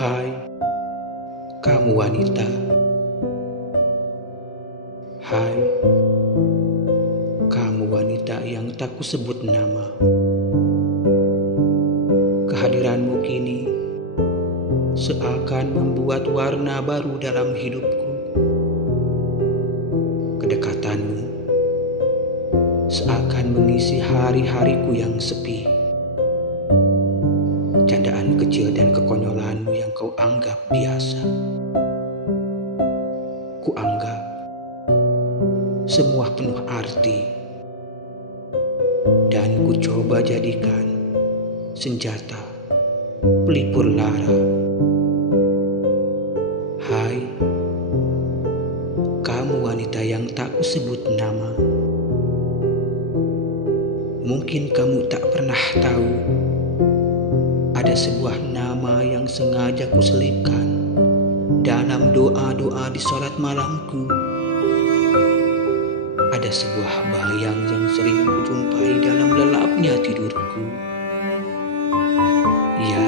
Hai, kamu wanita. Hai, kamu wanita yang tak kusebut nama. Kehadiranmu kini seakan membuat warna baru dalam hidupku. Kedekatanmu seakan mengisi hari-hariku yang sepi. Candaan kecil dan kekonyolanmu yang kau anggap biasa. Kuanggap semua penuh arti, dan ku coba jadikan senjata pelipur lara. Hai, kamu wanita yang tak kusebut nama. Mungkin kamu tak pernah tahu, ada sebuah nama yang sengaja kuselipkan dalam doa-doa di sholat malamku. Ada sebuah bayang yang sering kujumpai dalam lelapnya tidurku. Ya,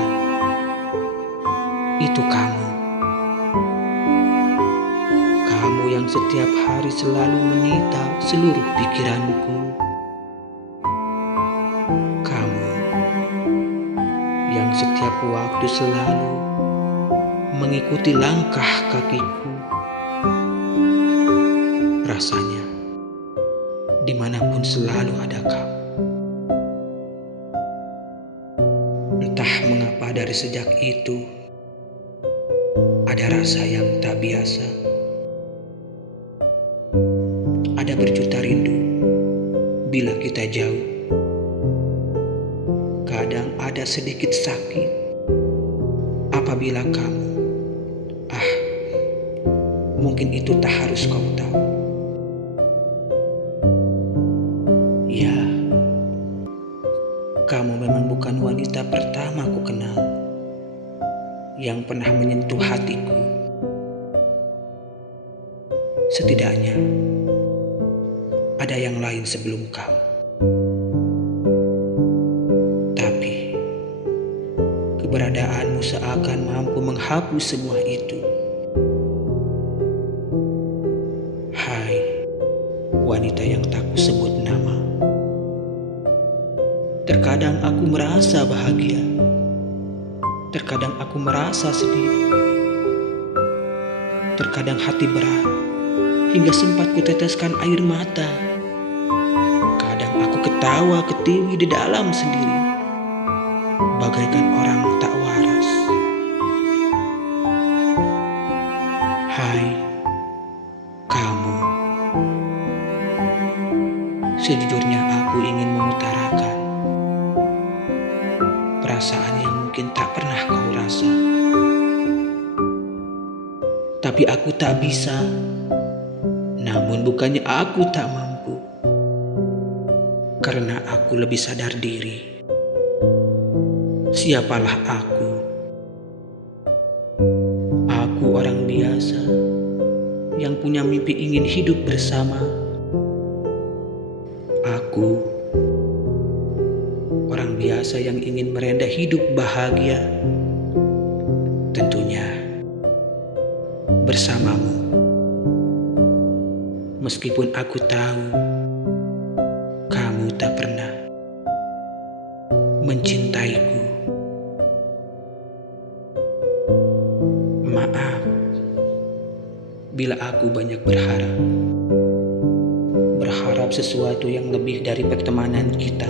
itu kamu. Kamu yang setiap hari selalu menyita seluruh pikiranku. Kamu yang setiap waktu selalu mengikuti langkah kakiku. Rasanya dimanapun selalu ada kamu. Entah mengapa dari sejak itu ada rasa yang tak biasa. Ada berjuta rindu bila kita jauh. Kadang ada sedikit sakit apabila kamu, mungkin itu tak harus kau tahu. Ya, kamu memang bukan wanita pertama ku kenal yang pernah menyentuh hatiku. Setidaknya ada yang lain sebelum kamu. Tapi keberadaanmu seakan mampu menghapus semua itu. Hai, wanita yang tak kusebut nama. Terkadang aku merasa bahagia, terkadang aku merasa sedih, terkadang hati berat hingga sempat kuteteskan air mata. Kadang aku ketawa ketiwi di dalam sendiri, bagaikan orang tak waras. Hai, kamu. Sejujurnya aku ingin mengutarakan perasaan yang mungkin tak pernah kau rasa. Tapi aku tak bisa. Namun bukannya aku tak mampu, karena aku lebih sadar diri. Siapalah aku? Aku orang biasa yang punya mimpi ingin hidup bersama. Aku orang biasa yang ingin merenda hidup bahagia. Tentunya bersamamu. Meskipun aku tahu kamu tak pernah mencintaiku. Maaf bila aku banyak berharap sesuatu yang lebih dari pertemanan kita.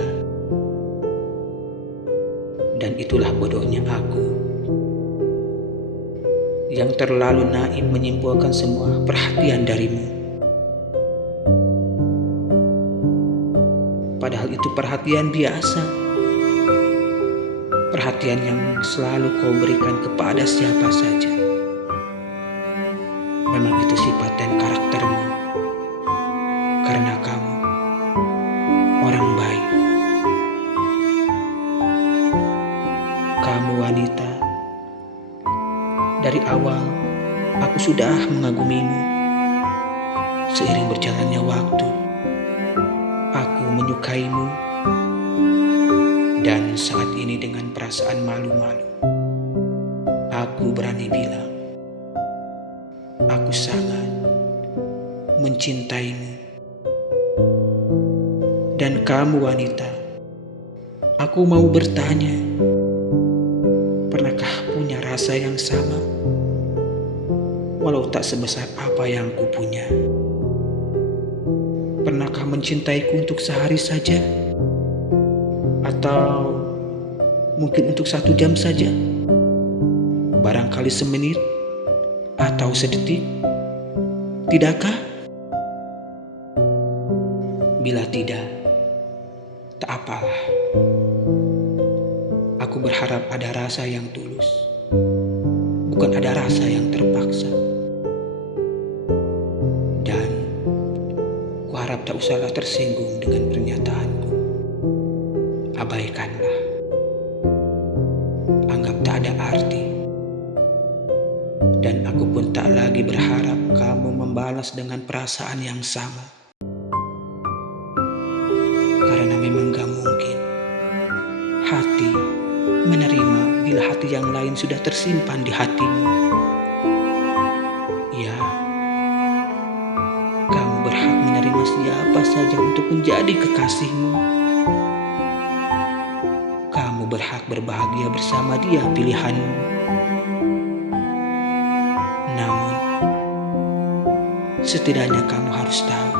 Dan itulah bodohnya aku yang terlalu naif menyimpulkan semua perhatian darimu. Padahal itu perhatian biasa. Perhatian yang selalu kau berikan kepada siapa saja. Memang itu sifat dan karaktermu. Karena kamu orang baik. Kamu wanita. Dari awal aku sudah mengagumimu. Seiring berjalannya waktu, aku menyukaimu. Dan saat ini dengan perasaan malu-malu, aku berani bilang, aku sangat mencintaimu. Dan kamu wanita, aku mau bertanya, pernahkah punya rasa yang sama? Walau tak sebesar apa yang kupunya. Pernahkah mencintaiku untuk sehari saja? Atau mungkin untuk 1 jam saja? Barangkali semenit atau sedetik? Tidakkah? Bila tidak, tak apalah. Aku berharap ada rasa yang tulus, bukan ada rasa yang terpaksa. Dan kuharap tak usahlah tersinggung dengan pernyataanku. Abaikanlah. Anggap tak ada arti. Dan aku pun tak lagi berharap kamu membalas dengan perasaan yang sama. Karena memang gak mungkin hati menerima bila hati yang lain sudah tersimpan di hatimu. Ya, kamu berhak menerima siapa saja untuk menjadi kekasihmu. Kamu berhak berbahagia bersama dia pilihanmu. Namun, setidaknya kamu harus tahu,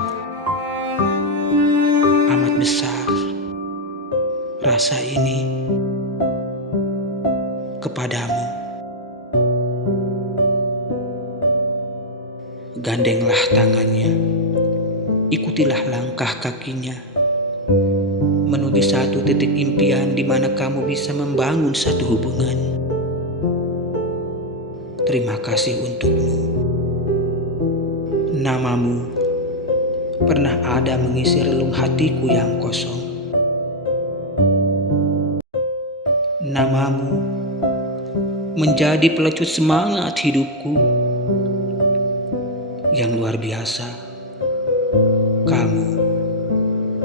amat besar rasa ini kepadamu. Gandenglah tangannya, ikutilah langkah kakinya, menuju satu titik impian di mana kamu bisa membangun satu hubungan. Terima kasih untukmu. Namamu pernah ada mengisi relung hatiku yang kosong. Namamu menjadi pelecut semangat hidupku yang luar biasa. Kamu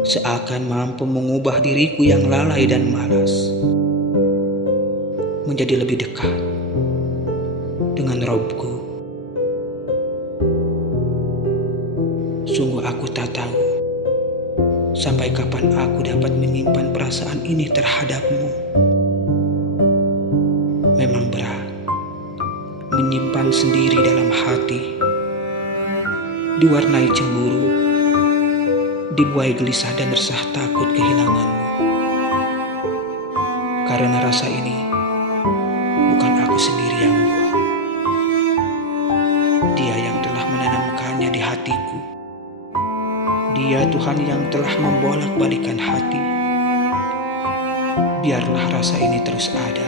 seakan mampu mengubah diriku yang lalai dan malas menjadi lebih dekat dengan Robku. Sungguh aku tak tahu sampai kapan aku dapat menyimpan perasaan ini terhadapmu. Memang berat menyimpan sendiri dalam hati, diwarnai cemburu, dibuai gelisah dan resah takut kehilanganmu. Karena rasa ini bukan aku sendiri yang buat. Dia yang telah menanamkannya di hatiku. Dia Tuhan yang telah membolak-balikan hati. Biarlah rasa ini terus ada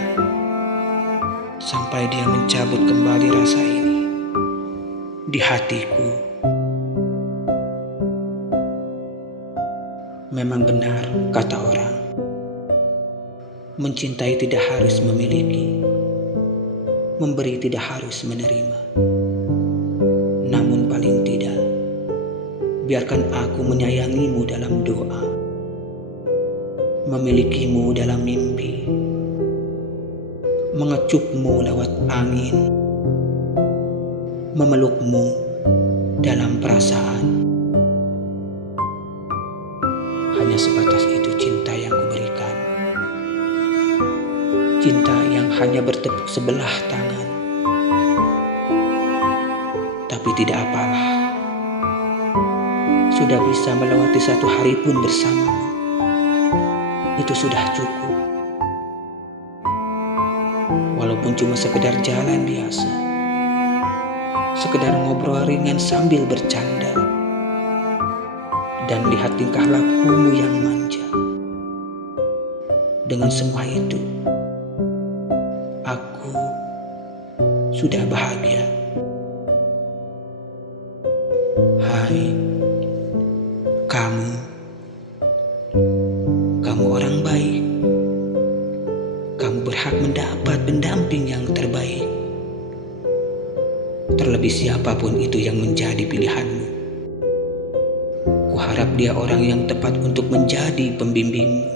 sampai dia mencabut kembali rasa ini di hatiku. Memang benar kata orang, mencintai tidak harus memiliki, memberi tidak harus menerima. Namun paling tidak, biarkan aku menyayangimu dalam doa, memilikimu dalam mimpi, mengecupmu lewat angin, memelukmu dalam perasaan. Hanya sebatas itu cinta yang kuberikan. Cinta yang hanya bertepuk sebelah tangan. Tapi tidak apalah, sudah bisa melewati 1 hari pun bersamamu. Itu sudah cukup. Walaupun cuma sekedar jalan biasa, sekedar ngobrol ringan sambil bercanda, dan lihat tingkah lakumu yang manja. Dengan semua itu, aku sudah bahagia. Hai, kamu orang baik. Kamu berhak mendapat pendamping yang terbaik. Terlebih siapapun itu yang menjadi pilihanmu. Kuharap dia orang yang tepat untuk menjadi pembimbingmu.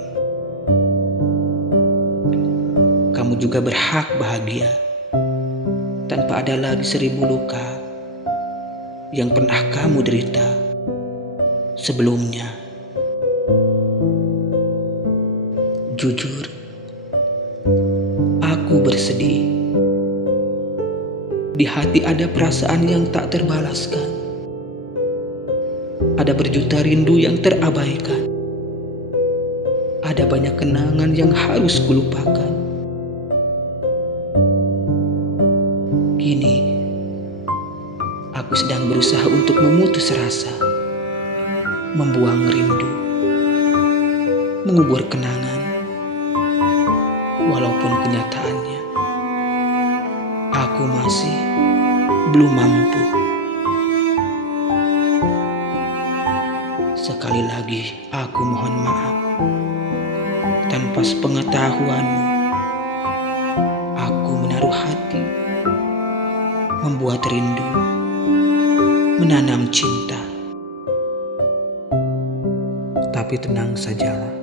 Kamu juga berhak bahagia tanpa ada lagi 1000 luka yang pernah kamu derita sebelumnya. Jujur, aku bersedih. Di hati ada perasaan yang tak terbalaskan. Ada berjuta rindu yang terabaikan. Ada banyak kenangan yang harus kulupakan. Kini, aku sedang berusaha untuk memutus rasa, membuang rindu, mengubur kenangan. Walaupun kenyataannya, aku masih belum mampu. Sekali lagi aku mohon maaf. Tanpa sepengetahuanmu, aku menaruh hati, membuat rindu, menanam cinta. Tapi tenang sajalah,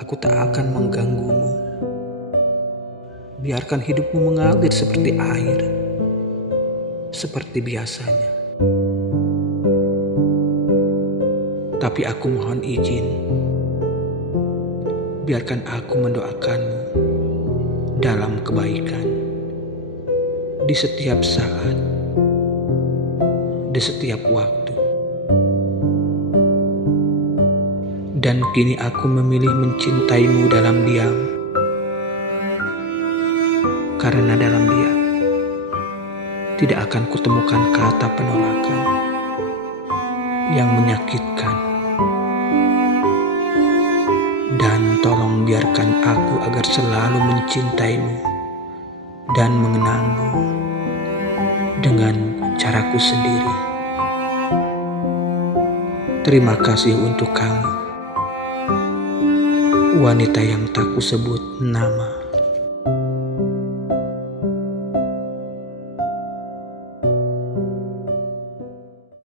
aku tak akan mengganggumu. Biarkan hidupmu mengalir seperti air, seperti biasanya. Tapi aku mohon izin, biarkan aku mendoakanmu dalam kebaikan di setiap saat, di setiap waktu. Dan kini aku memilih mencintaimu dalam diam, karena dalam diam tidak akan kutemukan kata penolakan yang menyakitkan. Dan tolong biarkan aku agar selalu mencintaimu dan mengenangmu dengan caraku sendiri. Terima kasih untuk kamu, wanita yang tak kusebut nama.